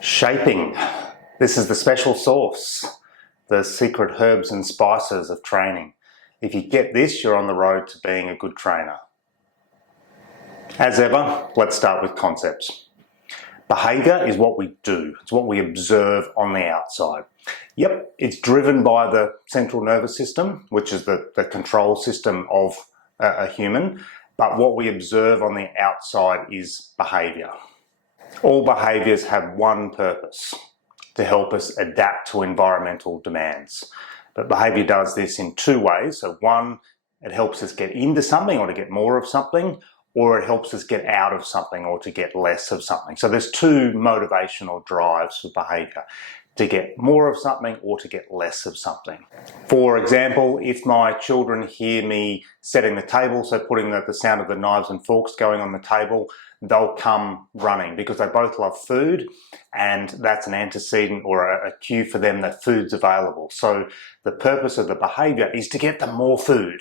Shaping. This is the special sauce, the secret herbs and spices of training. If you get this, you're on the road to being a good trainer. As ever, let's start with concepts. Behaviour is what we do. It's what we observe on the outside. Yep, it's driven by the central nervous system, which is the control system of a human, but what we observe on the outside is behaviour. All behaviours have one purpose: to help us adapt to environmental demands. But behaviour does this in two ways. So one, it helps us get into something or to get more of something, or it helps us get out of something or to get less of something. So there's two motivational drives for behaviour: to get more of something or to get less of something. For example, if my children hear me setting the table, so putting the sound of the knives and forks going on the table, they'll come running because they both love food, and that's an antecedent or a cue for them that food's available. So the purpose of the behaviour is to get them more food.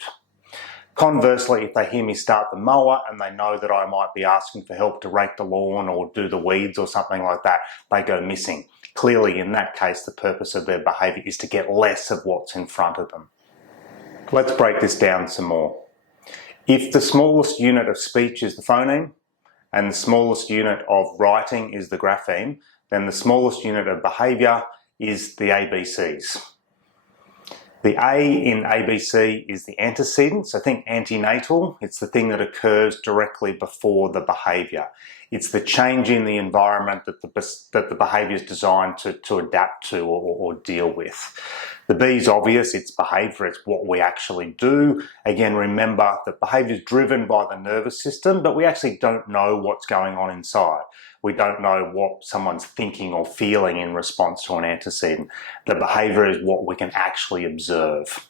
Conversely, if they hear me start the mower and they know that I might be asking for help to rake the lawn or do the weeds or something like that, they go missing. Clearly, in that case, the purpose of their behaviour is to get less of what's in front of them. Let's break this down some more. If the smallest unit of speech is the phoneme, and the smallest unit of writing is the grapheme, then the smallest unit of behaviour is the ABCs. The A in ABC is the antecedent, so think antenatal. It's the thing that occurs directly before the behaviour. It's the change in the environment that the behaviour is designed to adapt to or deal with. The B is obvious, it's behaviour, it's what we actually do. Again, remember that behaviour is driven by the nervous system, but we actually don't know what's going on inside. We don't know what someone's thinking or feeling in response to an antecedent. The behaviour is what we can actually observe.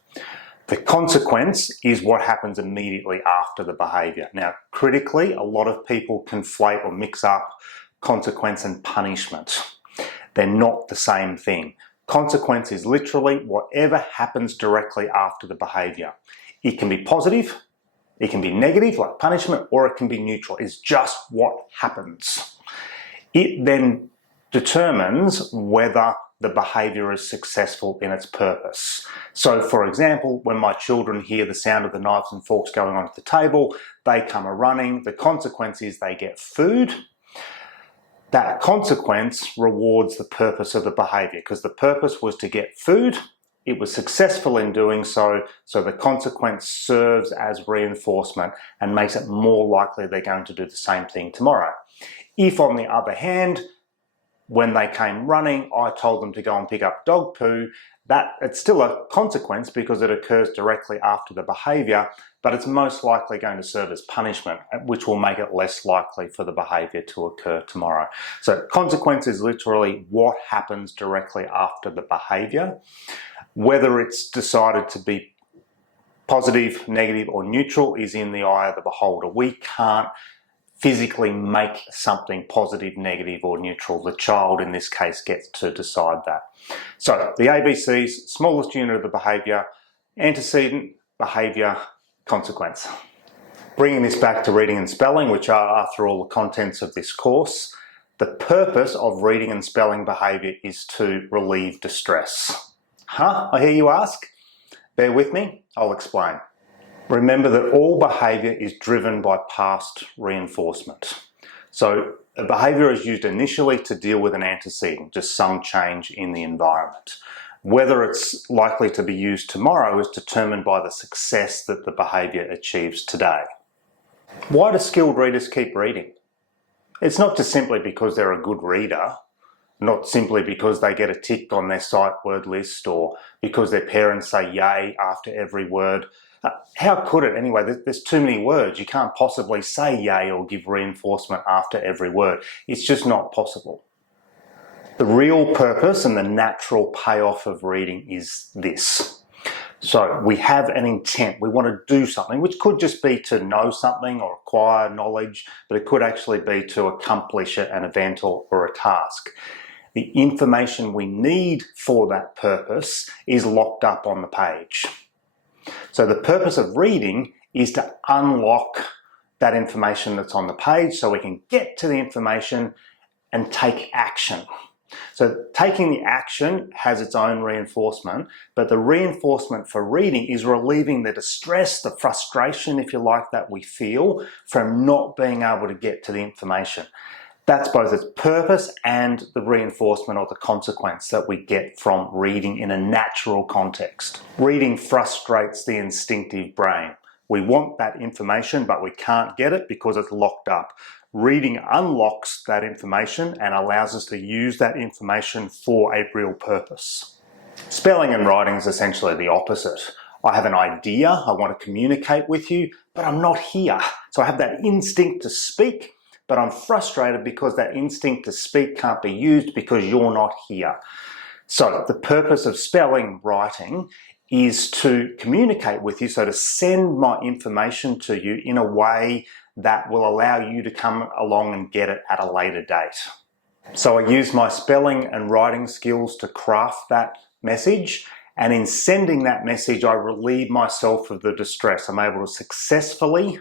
The consequence is what happens immediately after the behaviour. Now, critically, a lot of people conflate or mix up consequence and punishment. They're not the same thing. Consequence is literally whatever happens directly after the behaviour. It can be positive, it can be negative, like punishment, or it can be neutral. It's just what happens. It then determines whether the behaviour is successful in its purpose. So, for example, when my children hear the sound of the knives and forks going on at the table, they come a-running. The consequence is they get food. That consequence rewards the purpose of the behaviour, because the purpose was to get food. It was successful in doing so, so the consequence serves as reinforcement and makes it more likely they're going to do the same thing tomorrow. If, on the other hand, when they came running, I told them to go and pick up dog poo, it's still a consequence because it occurs directly after the behaviour, but it's most likely going to serve as punishment, which will make it less likely for the behaviour to occur tomorrow. So consequence is literally what happens directly after the behaviour. Whether it's decided to be positive, negative, or neutral is in the eye of the beholder. We can't physically make something positive, negative, or neutral. The child in this case gets to decide that. So the ABCs, smallest unit of the behaviour: antecedent, behaviour, consequence. Bringing this back to reading and spelling, which are, after all, the contents of this course, the purpose of reading and spelling behaviour is to relieve distress. Huh? I hear you ask? Bear with me, I'll explain. Remember that all behaviour is driven by past reinforcement. So a behaviour is used initially to deal with an antecedent, just some change in the environment. Whether it's likely to be used tomorrow is determined by the success that the behaviour achieves today. Why do skilled readers keep reading? It's not just simply because they're a good reader, not simply because they get a tick on their sight word list, or because their parents say yay after every word. How could it anyway? There's too many words. You can't possibly say yay or give reinforcement after every word. It's just not possible. The real purpose and the natural payoff of reading is this. So we have an intent. We want to do something, which could just be to know something or acquire knowledge, but it could actually be to accomplish an event or a task. The information we need for that purpose is locked up on the page. So the purpose of reading is to unlock that information that's on the page so we can get to the information and take action. So taking the action has its own reinforcement, but the reinforcement for reading is relieving the distress, the frustration, if you like, that we feel from not being able to get to the information. That's both its purpose and the reinforcement or the consequence that we get from reading in a natural context. Reading frustrates the instinctive brain. We want that information, but we can't get it because it's locked up. Reading unlocks that information and allows us to use that information for a real purpose. Spelling and writing is essentially the opposite. I have an idea, I want to communicate with you, but I'm not here. So I have that instinct to speak, but I'm frustrated because that instinct to speak can't be used because you're not here. So the purpose of spelling, writing, is to communicate with you, so to send my information to you in a way that will allow you to come along and get it at a later date. So I use my spelling and writing skills to craft that message, and in sending that message I relieve myself of the distress. I'm able to successfully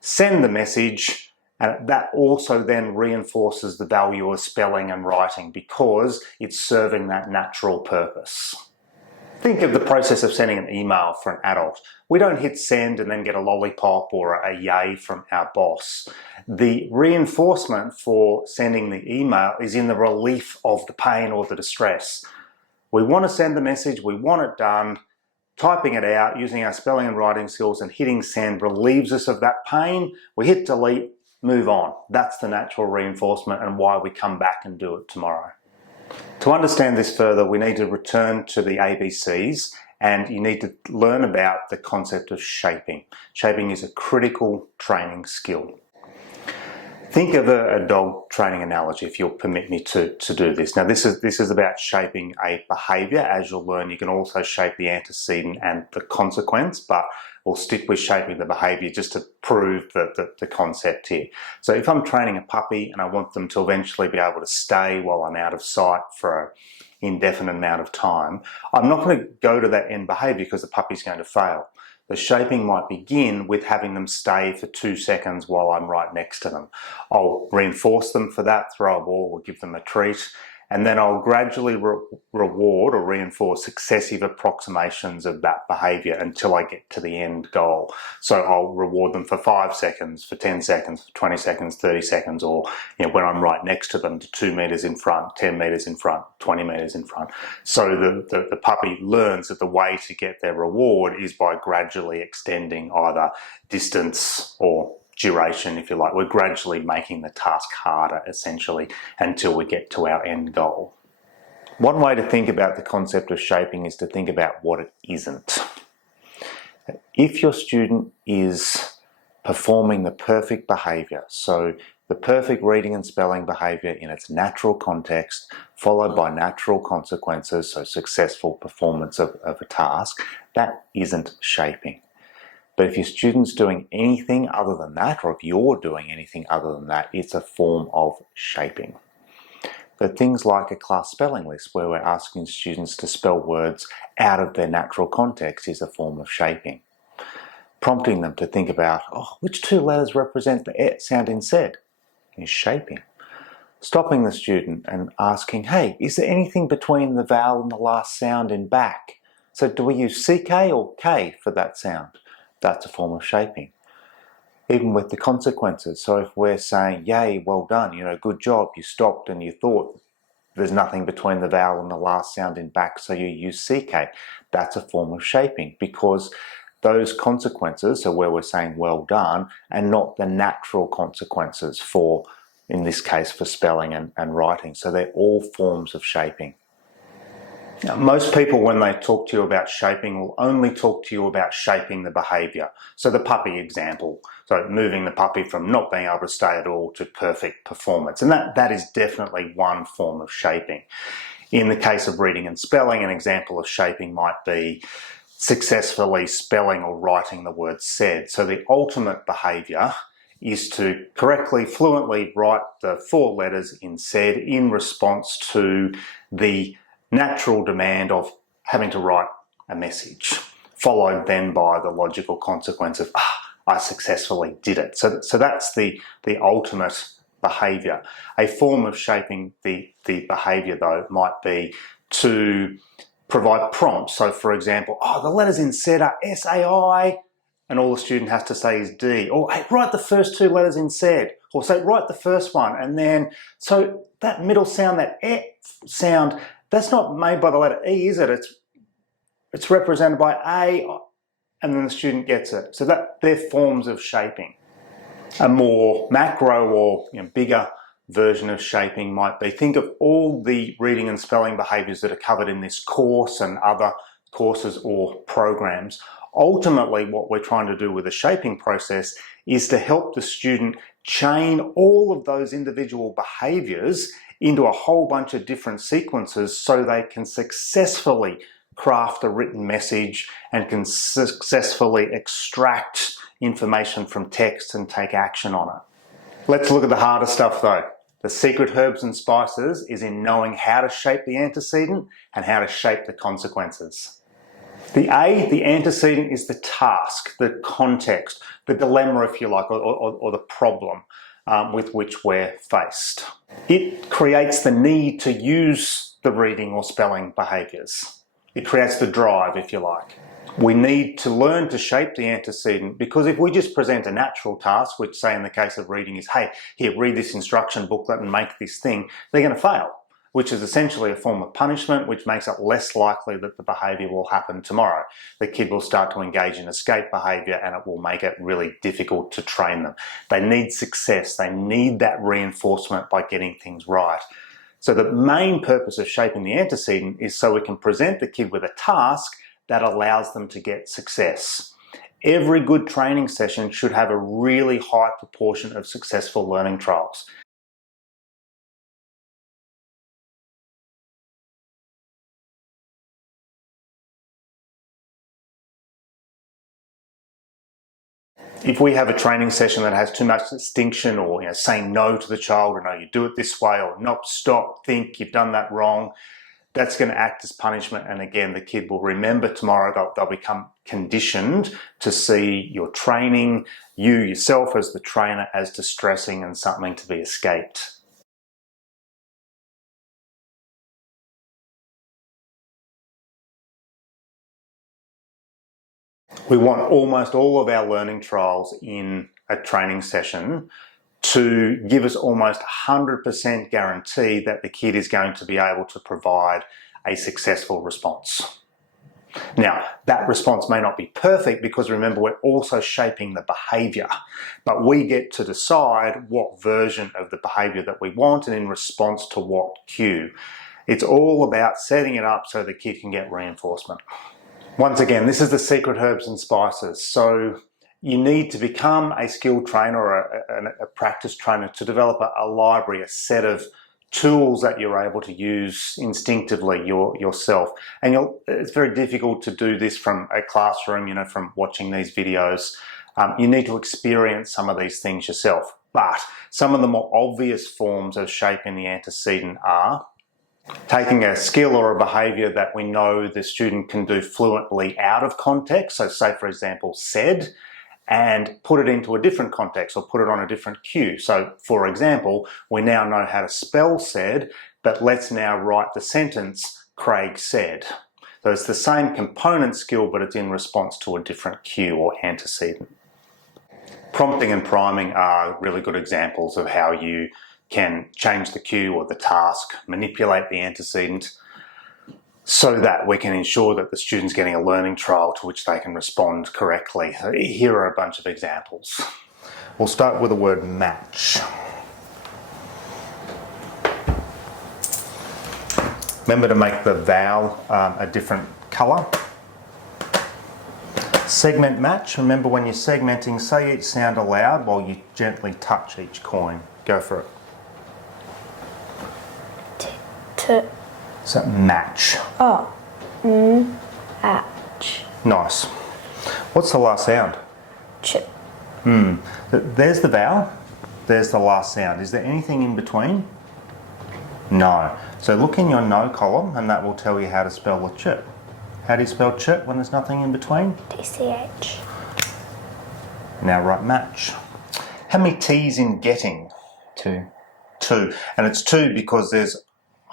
send the message, and that also then reinforces the value of spelling and writing because it's serving that natural purpose. Think of the process of sending an email for an adult. We don't hit send and then get a lollipop or a yay from our boss. The reinforcement for sending the email is in the relief of the pain or the distress. We want to send the message, we want it done. Typing it out using our spelling and writing skills and hitting send relieves us of that pain. We hit delete, move on. That's the natural reinforcement and why we come back and do it tomorrow. To understand this further, we need to return to the ABCs and you need to learn about the concept of shaping. Shaping is a critical training skill. Think of a dog training analogy, if you'll permit me to do this. Now this is about shaping a behaviour. As you'll learn, you can also shape the antecedent and the consequence, but we'll stick with shaping the behaviour just to prove the concept here. So if I'm training a puppy and I want them to eventually be able to stay while I'm out of sight for an indefinite amount of time, I'm not going to go to that end behaviour because the puppy's going to fail. The shaping might begin with having them stay for 2 seconds while I'm right next to them. I'll reinforce them for that, throw a ball or give them a treat, and then I'll gradually reward or reinforce successive approximations of that behaviour until I get to the end goal. So I'll reward them for 5 seconds, for 10 seconds, for 20 seconds, 30 seconds, or when I'm right next to them to 2 metres in front, 10 metres in front, 20 metres in front. So the puppy learns that the way to get their reward is by gradually extending either distance or duration, if you like. We're gradually making the task harder, essentially, until we get to our end goal. One way to think about the concept of shaping is to think about what it isn't. If your student is performing the perfect behaviour, so the perfect reading and spelling behaviour in its natural context, followed by natural consequences, so successful performance of a task, that isn't shaping. But if your student's doing anything other than that, or if you're doing anything other than that, it's a form of shaping. But things like a class spelling list, where we're asking students to spell words out of their natural context, is a form of shaping. Prompting them to think about, which 2 letters represent the E sound in said, is shaping. Stopping the student and asking, hey, is there anything between the vowel and the last sound in back? So do we use CK or K for that sound? That's a form of shaping. Even with the consequences. So if we're saying, yay, well done, good job, you stopped and you thought, there's nothing between the vowel and the last sound in back, so you use CK. That's a form of shaping because those consequences, so where we're saying well done, and not the natural consequences for, in this case, for spelling and writing. So they're all forms of shaping. Now, most people, when they talk to you about shaping, will only talk to you about shaping the behaviour. So the puppy example, so moving the puppy from not being able to stay at all to perfect performance. And that is definitely one form of shaping. In the case of reading and spelling, an example of shaping might be successfully spelling or writing the word said. So the ultimate behaviour is to correctly, fluently write the 4 letters in said in response to the natural demand of having to write a message, followed then by the logical consequence of, I successfully did it. So that's the ultimate behaviour. A form of shaping the behaviour, though, might be to provide prompts. So, for example, the letters in SAID are S-A-I, and all the student has to say is D. Or, hey, write the first two letters in SAID. Or say, write the first one, and then, so that middle sound, that E sound, that's not made by the letter E, is it? It's represented by A, and then the student gets it. So they're forms of shaping. A more macro or bigger version of shaping might be, think of all the reading and spelling behaviours that are covered in this course and other courses or programs. Ultimately, what we're trying to do with the shaping process is to help the student chain all of those individual behaviours into a whole bunch of different sequences so they can successfully craft a written message and can successfully extract information from text and take action on it. Let's look at the harder stuff though. The secret herbs and spices is in knowing how to shape the antecedent and how to shape the consequences. The antecedent, is the task, the context, the dilemma, if you like, or the problem with which we're faced. It creates the need to use the reading or spelling behaviours. It creates the drive, if you like. We need to learn to shape the antecedent, because if we just present a natural task, which say in the case of reading is, hey, here, read this instruction booklet and make this thing, they're going to fail, which is essentially a form of punishment, which makes it less likely that the behaviour will happen tomorrow. The kid will start to engage in escape behaviour and it will make it really difficult to train them. They need success. They need that reinforcement by getting things right. So the main purpose of shaping the antecedent is so we can present the kid with a task that allows them to get success. Every good training session should have a really high proportion of successful learning trials. If we have a training session that has too much distinction or saying no to the child, or no, you do it this way, or no, stop, think, you've done that wrong, that's going to act as punishment. And again, the kid will remember tomorrow, they'll become conditioned to see your training, you yourself as the trainer, as distressing and something to be escaped. We want almost all of our learning trials in a training session to give us almost 100% guarantee that the kid is going to be able to provide a successful response. Now, that response may not be perfect because remember, we're also shaping the behaviour, but we get to decide what version of the behaviour that we want and in response to what cue. It's all about setting it up so the kid can get reinforcement. Once again, this is the secret herbs and spices. So you need to become a skilled trainer or a practice trainer to develop a library, a set of tools that you're able to use instinctively yourself. And it's very difficult to do this from a classroom, from watching these videos. You need to experience some of these things yourself. But some of the more obvious forms of shaping the antecedent are taking a skill or a behaviour that we know the student can do fluently out of context, so say for example SAID, and put it into a different context or put it on a different cue. So for example, we now know how to spell SAID, but let's now write the sentence, Craig said. So it's the same component skill, but it's in response to a different cue or antecedent. Prompting and priming are really good examples of how you can change the cue or the task, manipulate the antecedent, so that we can ensure that the student's getting a learning trial to which they can respond correctly. So here are a bunch of examples. We'll start with the word match. Remember to make the vowel a different colour. Segment match. Remember when you're segmenting, say each sound aloud while you gently touch each coin. Go for it. So match. Oh. Match. Nice. What's the last sound? Ch. There's the vowel. There's the last sound. Is there anything in between? No. So look in your no column and that will tell you how to spell the ch. How do you spell ch when there's nothing in between? TCH. Now write match. How many T's in getting? 2. 2. And it's 2 because there's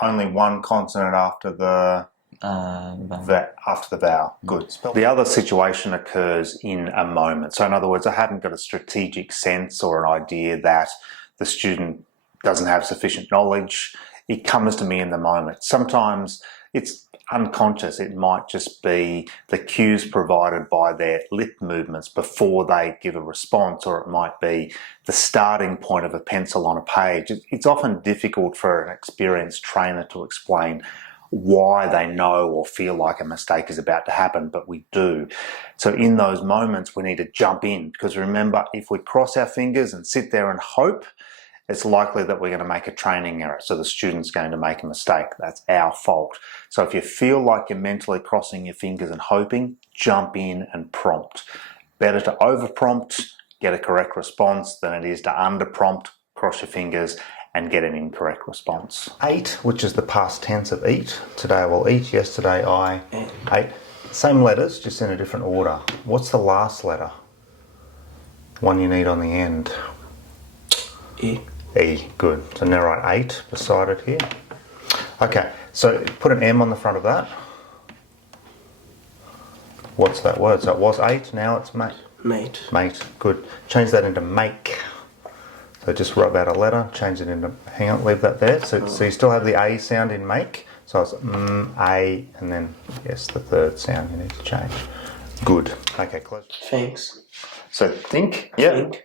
only one consonant after the vowel. Good. The other situation occurs in a moment. So in other words, I haven't got a strategic sense or an idea that the student doesn't have sufficient knowledge. It comes to me in the moment. Sometimes it's unconscious. It might just be the cues provided by their lip movements before they give a response, or it might be the starting point of a pencil on a page. It's often difficult for an experienced trainer to explain why they know or feel like a mistake is about to happen, but we do. So in those moments, we need to jump in, because remember, if we cross our fingers and sit there and hope, it's likely that we're going to make a training error. So the student's going to make a mistake. That's our fault. So if you feel like you're mentally crossing your fingers and hoping, jump in and prompt. Better to over prompt, get a correct response, than it is to under prompt, cross your fingers and get an incorrect response. 8, which is the past tense of eat. Today I will eat. Yesterday I ate. Same letters, just in a different order. What's the last letter? One you need on the end. E. E, good. So now write 8 beside it here. Okay, so put an M on the front of that. What's that word? So it was 8, now it's mate. Mate. Mate, good. Change that into make. So just rub out a letter, change it into, hang on, leave that there. So you still have the A sound in make. So it's A, and then, yes, the third sound you need to change. Good. Okay, close. Thanks. So think, yeah. Think.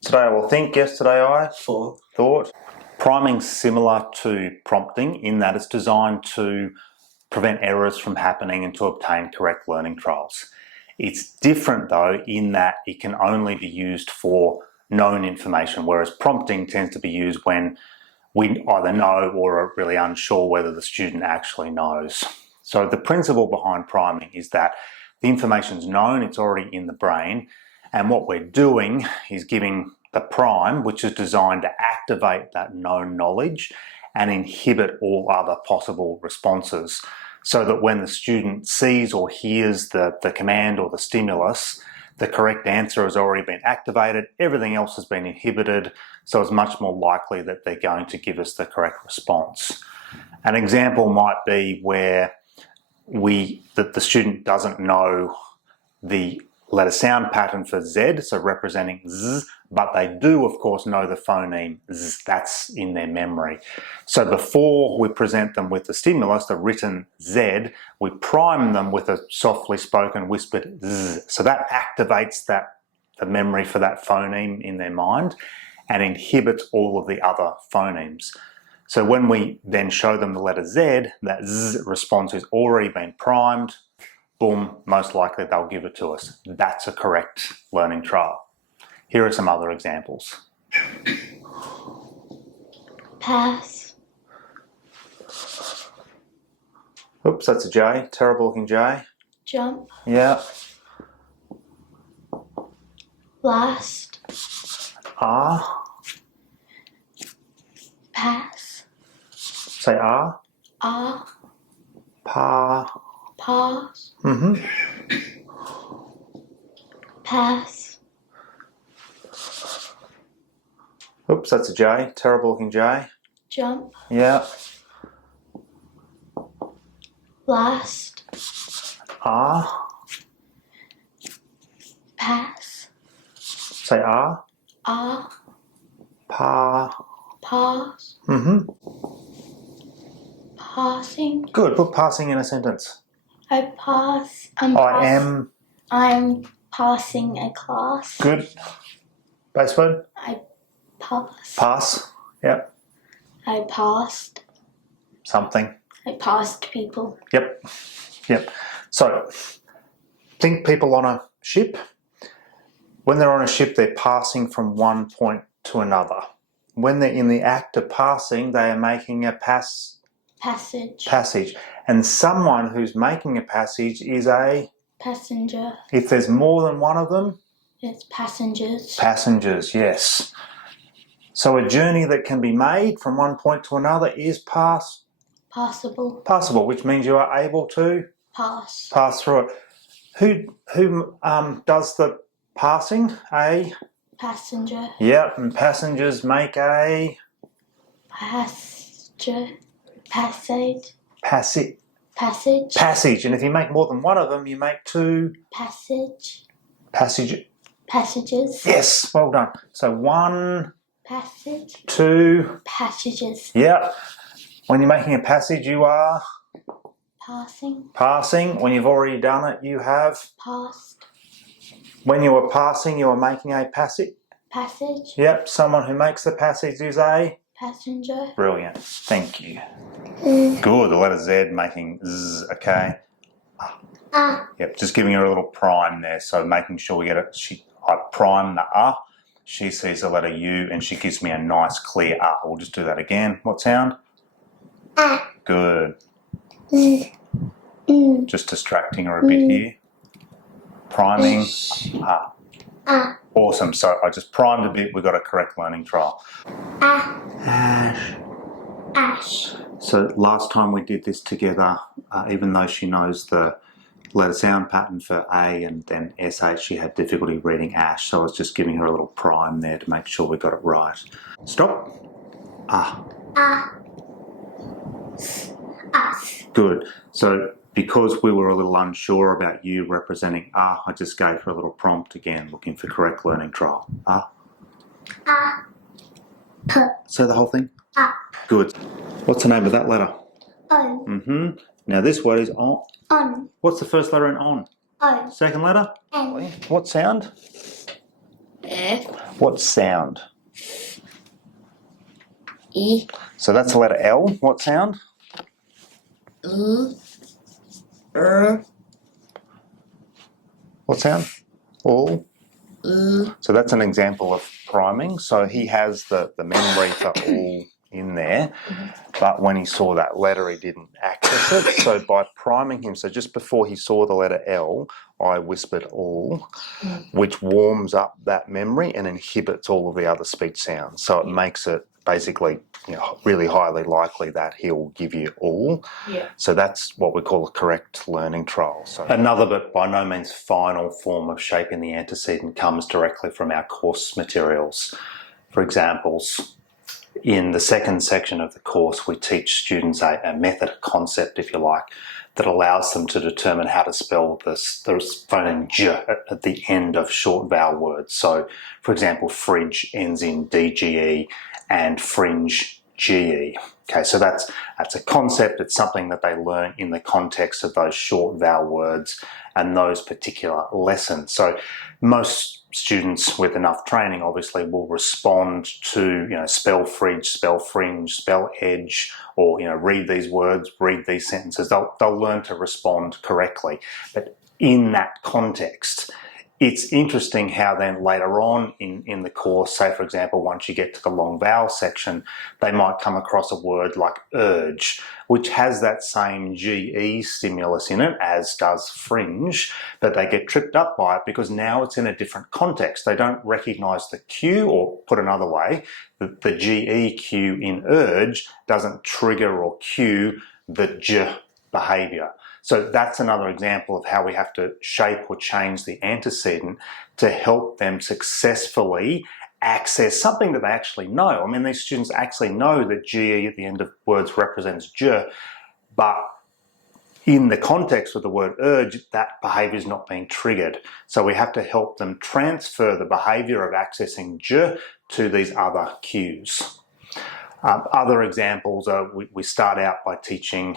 Today I will think, yesterday I Thought. Priming's similar to prompting in that it's designed to prevent errors from happening and to obtain correct learning trials. It's different though in that it can only be used for known information, whereas prompting tends to be used when we either know or are really unsure whether the student actually knows. So the principle behind priming is that the information's known, it's already in the brain, and what we're doing is giving the prime, which is designed to activate that known knowledge and inhibit all other possible responses, so that when the student sees or hears the command or the stimulus, the correct answer has already been activated, everything else has been inhibited, so it's much more likely that they're going to give us the correct response. An example might be where the student doesn't know the letter sound pattern for Z, so representing Z, but they do of course know the phoneme Z, that's in their memory. So before we present them with the stimulus, the written Z, we prime them with a softly spoken whispered Z. So that activates the memory for that phoneme in their mind and inhibits all of the other phonemes. So when we then show them the letter Z, that Z response has already been primed. Boom, most likely they'll give it to us. That's a correct learning trial. Here are some other examples. Pass. Oops, that's a J, terrible looking J. Jump. Yeah. Last. R. Pass. Say R. Ah. Pa. Pause. Pass. Oops, that's a J, terrible looking J. Jump. Yeah. Last. R. Pass. Say R. Ah. Pa. Pause. Passing. Good, put passing in a sentence. I pass. I'm passing a class. Good. Base word. I pass. Pass. Yep. I passed. Something. I passed people. Yep. Yep. So think people on a ship. When they're on a ship, they're passing from one point to another. When they're in the act of passing, they are making a passage. And someone who's making a passage is a passenger. If there's more than one of them, It's passengers. Passengers, yes. So a journey that can be made from one point to another is Passable. passable, which means you are able to Pass. through it. Who does the passing? A passenger, Yep, and passengers make a passage, passage. And if you make more than one of them, you make two passage, passage. passages, Yes, well done. So one, passage, two. passages, Yep. When you're making a passage, you are passing, passing. When you've already done it, you have. past, When you are passing, you are making a passage. passage, Yep, someone who makes the passage is a. passenger, Brilliant. Thank you. Good. The letter Z making Z. Okay. Yep. Just giving her a little prime there, so making sure we get it. I prime the A. She sees the letter U, and she gives me a nice clear A. We'll just do that again. What sound? Good. Just distracting her a bit here. Priming. Awesome. So I just primed a bit. We got a correct learning trial. Ash. So last time we did this together, even though she knows the letter sound pattern for A and then SH, she had difficulty reading ash. So I was just giving her a little prime there to make sure we got it right. Stop. Good. So because we were a little unsure about you representing I just gave her a little prompt again, looking for correct learning trial. Say the whole thing. Good. What's the name of that letter? O, Now this word is on. on, What's the first letter in on? O, Second letter? N, What sound? F, What sound? E, So that's the letter L. What sound? What sound? All. So that's an example of priming. So he has the memory for all in there, but when he saw that letter, he didn't access it. So by priming him, so just before he saw the letter L, I whispered all, which warms up that memory and inhibits all of the other speech sounds. So it makes it basically, really highly likely that he'll give you all. So that's what we call a correct learning trial. So another, but by no means final, form of shaping the antecedent comes directly from our course materials. For examples, in the second section of the course, we teach students a method, a concept, if you like, that allows them to determine how to spell the phoneme j at the end of short vowel words. So, for example, fridge ends in DGE and fringe GE. Okay, so that's a concept. It's something that they learn in the context of those short vowel words and those particular lessons. So most students with enough training obviously will respond to, spell fridge, spell fringe, spell edge, or, read these words, read these sentences. They'll learn to respond correctly. But in that context, it's interesting how then later on in the course, say for example, once you get to the long vowel section, they might come across a word like urge, which has that same GE stimulus in it as does fringe, but they get tripped up by it because now it's in a different context. They don't recognise the cue, or put another way, the GE cue in urge doesn't trigger or cue the J behaviour. So that's another example of how we have to shape or change the antecedent to help them successfully access something that they actually know. I mean, these students actually know that GE at the end of words represents J, but in the context of the word urge, that behaviour is not being triggered. So we have to help them transfer the behaviour of accessing J to these other cues. Other examples are we start out by teaching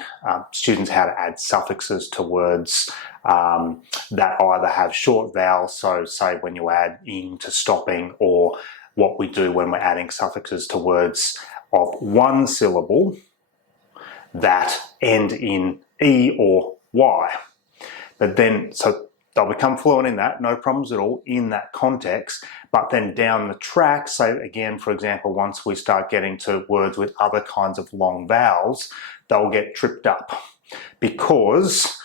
students how to add suffixes to words that either have short vowels, so say when you add ing to stopping, or what we do when we're adding suffixes to words of one syllable that end in E or Y. But then, so they'll become fluent in that, no problems at all in that context, but then down the track, say again, for example, once we start getting to words with other kinds of long vowels, they'll get tripped up because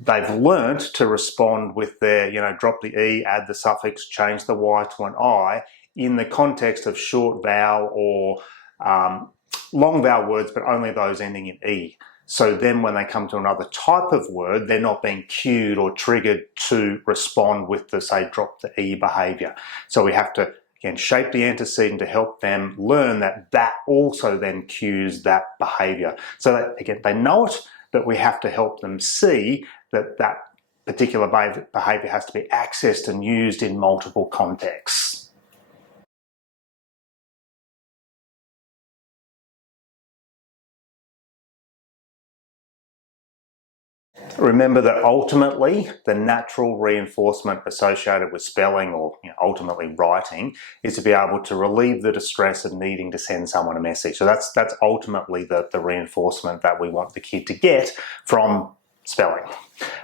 they've learnt to respond with their, drop the E, add the suffix, change the Y to an I in the context of short vowel or long vowel words, but only those ending in E. So then when they come to another type of word, they're not being cued or triggered to respond with the, say, drop the E behaviour. So we have to again, shape the antecedent to help them learn that that also then cues that behaviour. So that, again, they know it, but we have to help them see that that particular behaviour has to be accessed and used in multiple contexts. Remember that ultimately the natural reinforcement associated with spelling or ultimately writing is to be able to relieve the distress of needing to send someone a message. So that's ultimately the reinforcement that we want the kid to get from spelling.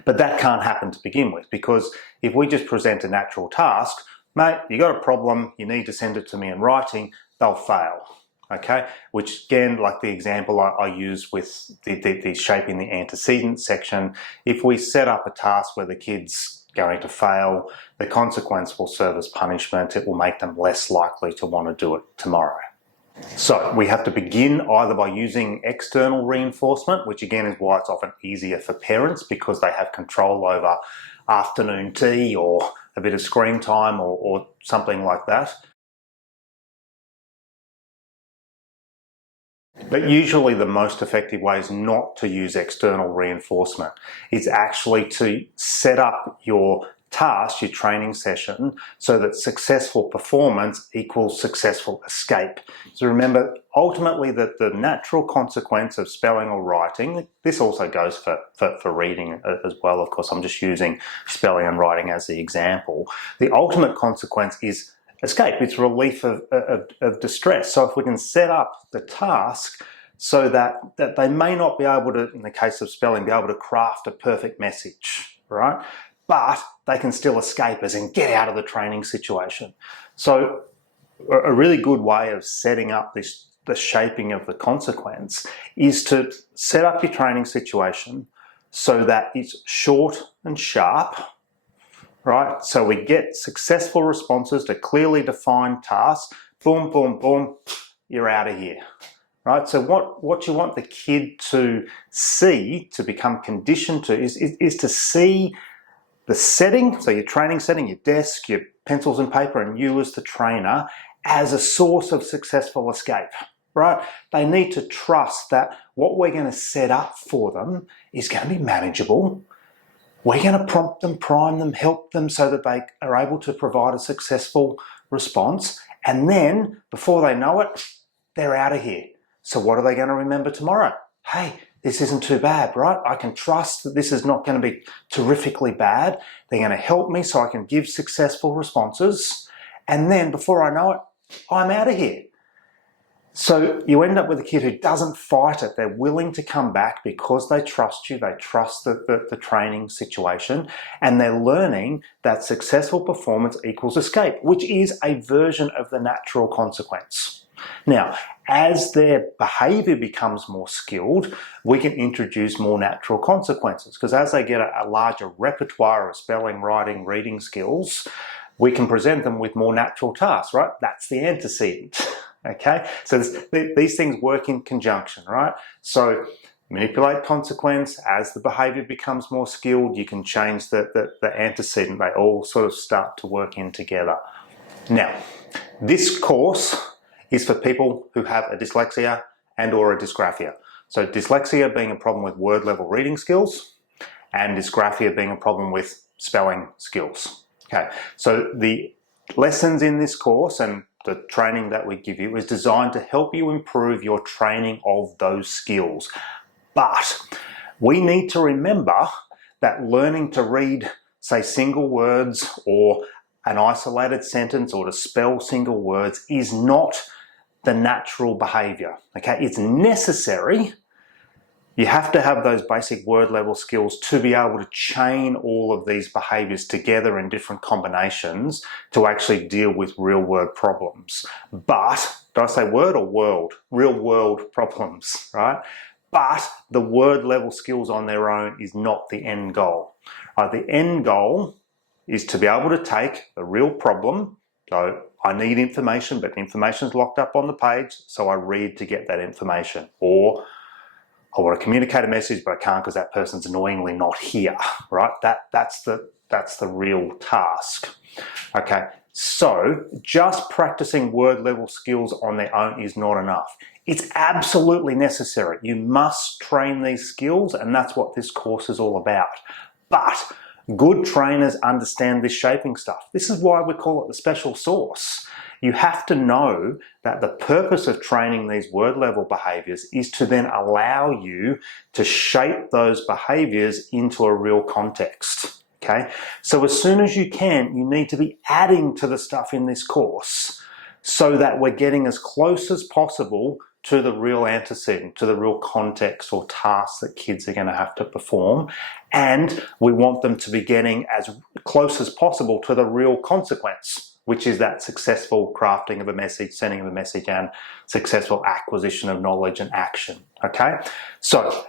But that can't happen to begin with, because if we just present a natural task, mate, you got a problem, you need to send it to me in writing, they'll fail. Okay, which again, like the example I use with the shaping the antecedent section, if we set up a task where the kid's going to fail, the consequence will serve as punishment. It will make them less likely to want to do it tomorrow. So we have to begin either by using external reinforcement, which again is why it's often easier for parents, because they have control over afternoon tea or a bit of screen time or something like that. But usually the most effective way is not to use external reinforcement. It's actually to set up your task, your training session, so that successful performance equals successful escape. So remember, ultimately the natural consequence of spelling or writing, this also goes for reading as well, of course, I'm just using spelling and writing as the example. The ultimate consequence is escape. It's relief of distress. So if we can set up the task so that they may not be able to, in the case of spelling, be able to craft a perfect message, right? But they can still escape us and get out of the training situation. So a really good way of setting up the shaping of the consequence is to set up your training situation so that it's short and sharp, right? So we get successful responses to clearly defined tasks. Boom, boom, boom, you're out of here, right? So what you want the kid to see, to become conditioned to, is to see the setting, so your training setting, your desk, your pencils and paper, and you as the trainer, as a source of successful escape, right? They need to trust that what we're going to set up for them is going to be manageable. We're going to prompt them, prime them, help them so that they are able to provide a successful response. And then, before they know it, they're out of here. So what are they going to remember tomorrow? Hey, this isn't too bad, right? I can trust that this is not going to be terrifically bad. They're going to help me so I can give successful responses. And then, before I know it, I'm out of here. So you end up with a kid who doesn't fight it. They're willing to come back because they trust you. They trust the training situation, and they're learning that successful performance equals escape, which is a version of the natural consequence. Now, as their behaviour becomes more skilled, we can introduce more natural consequences, because as they get a larger repertoire of spelling, writing, reading skills, we can present them with more natural tasks, right? That's the antecedent. Okay, so these things work in conjunction, right? So manipulate consequence. As the behaviour becomes more skilled, you can change the antecedent. They all sort of start to work in together. Now, this course is for people who have a dyslexia and or a dysgraphia. So dyslexia being a problem with word level reading skills, and dysgraphia being a problem with spelling skills. Okay, so the lessons in this course and the training that we give you is designed to help you improve your training of those skills. But we need to remember that learning to read, say, single words or an isolated sentence, or to spell single words, is not the natural behaviour. Okay, it's necessary. You have to have those basic word level skills to be able to chain all of these behaviours together in different combinations to actually deal with real world problems. But, did I say word or world? Real world problems, right? But the word level skills on their own is not the end goal. The end goal is to be able to take a real problem. So I need information, but information is locked up on the page, so I read to get that information. Or I want to communicate a message, but I can't because that person's annoyingly not here, right? That's the real task. Okay, So just practicing word level skills on their own is not enough. It's absolutely necessary. You must train these skills, and that's what this course is all about. But good trainers understand this shaping stuff. This is why we call it the special sauce. You have to know that the purpose of training these word level behaviours is to then allow you to shape those behaviours into a real context. Okay? So as soon as you can, you need to be adding to the stuff in this course so that we're getting as close as possible to the real antecedent, to the real context or tasks that kids are going to have to perform. And we want them to be getting as close as possible to the real consequence, which is that successful crafting of a message, sending of a message, and successful acquisition of knowledge and action. Okay? So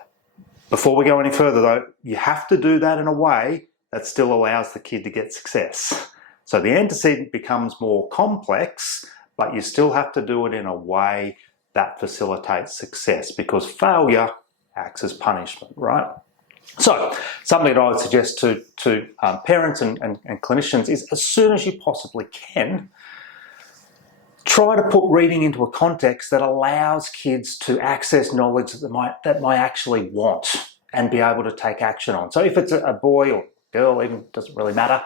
before we go any further though, you have to do that in a way that still allows the kid to get success. So the antecedent becomes more complex, but you still have to do it in a way that facilitates success, because failure acts as punishment, right? So something that I would suggest to parents and clinicians is, as soon as you possibly can, try to put reading into a context that allows kids to access knowledge that might actually want and be able to take action on. So if it's a boy or girl, even doesn't really matter,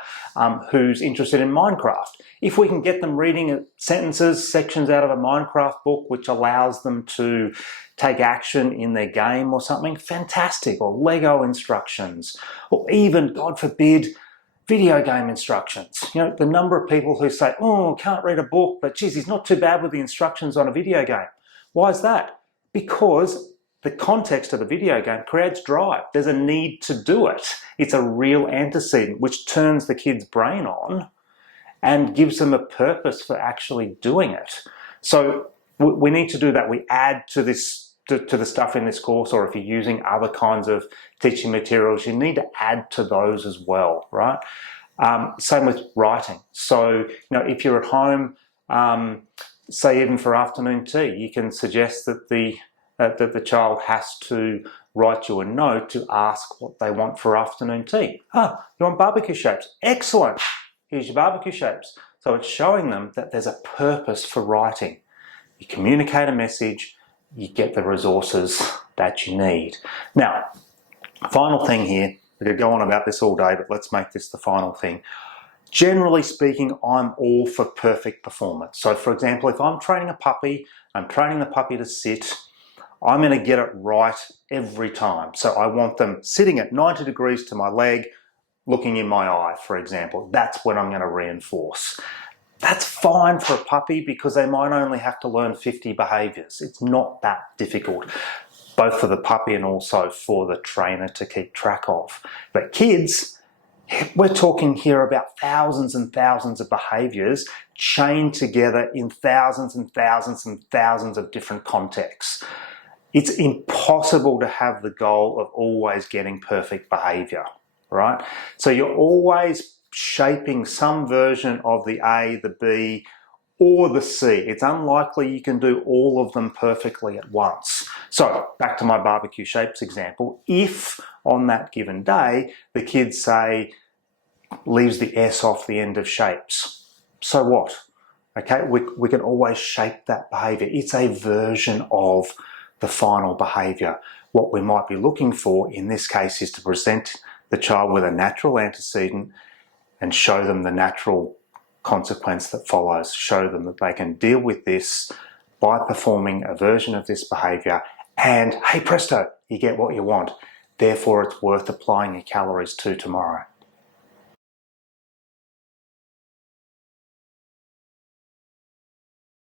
who's interested in Minecraft, if we can get them reading sentences, sections out of a Minecraft book which allows them to take action in their game or something, fantastic. Or Lego instructions, or even, God forbid, video game instructions. You know, the number of people who say, oh, can't read a book, but geez, he's not too bad with the instructions on a video game. Why is that? Because the context of the video game creates drive. There's a need to do it. It's a real antecedent which turns the kid's brain on and gives them a purpose for actually doing it. So we need to do that. We add to this, to the stuff in this course, or if you're using other kinds of teaching materials, you need to add to those as well, right? Same with writing. So, you know, if you're at home, say even for afternoon tea, you can suggest that the child has to write you a note to ask what they want for afternoon tea. Ah, you want barbecue shapes? Excellent. Here's your barbecue shapes. So it's showing them that there's a purpose for writing. You communicate a message, you get the resources that you need. Now, final thing here, we could go on about this all day, but let's make this the final thing. Generally speaking, I'm all for perfect performance. So for example, if I'm training a puppy, I'm training the puppy to sit, I'm going to get it right every time. So I want them sitting at 90 degrees to my leg, looking in my eye, for example. That's what I'm going to reinforce. That's fine for a puppy because they might only have to learn 50 behaviours. It's not that difficult, both for the puppy and also for the trainer to keep track of. But kids, we're talking here about thousands and thousands of behaviours chained together in thousands and thousands and thousands of different contexts. It's impossible to have the goal of always getting perfect behaviour, right? So you're always shaping some version of the A, the B, or the C. It's unlikely you can do all of them perfectly at once. So back to my barbecue shapes example. If on that given day, the kid, say, leaves the S off the end of shapes, so what? Okay, we can always shape that behaviour. It's a version of the final behaviour. What we might be looking for in this case is to present the child with a natural antecedent and show them the natural consequence that follows. Show them that they can deal with this by performing a version of this behaviour, and hey presto, you get what you want. Therefore it's worth applying your calories to tomorrow.